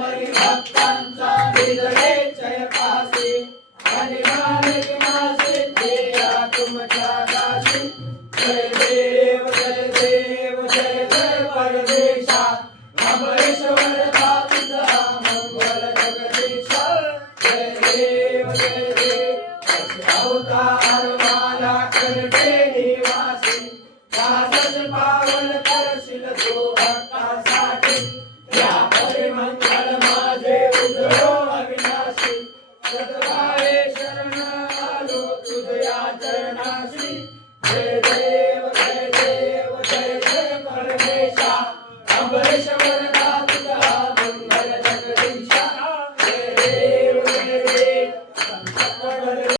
मरी भक्तांचा निजळे जय काशी आणि मानिक मासे देया तुमच्या दासी जय देव जय देव जय जय परमेशा अमरेश्वर तुझा मंगल जगदीशा जय देव जय देव अवतार माला करते निवासी दासच पावन करशील तू भक्तासाठी या परिमंगल माझे उजळो अविनाशी सतवारे शरण आलो तुझ्या चरणाशी जय देव जय देव जय जय परमेशा अमरेश्वर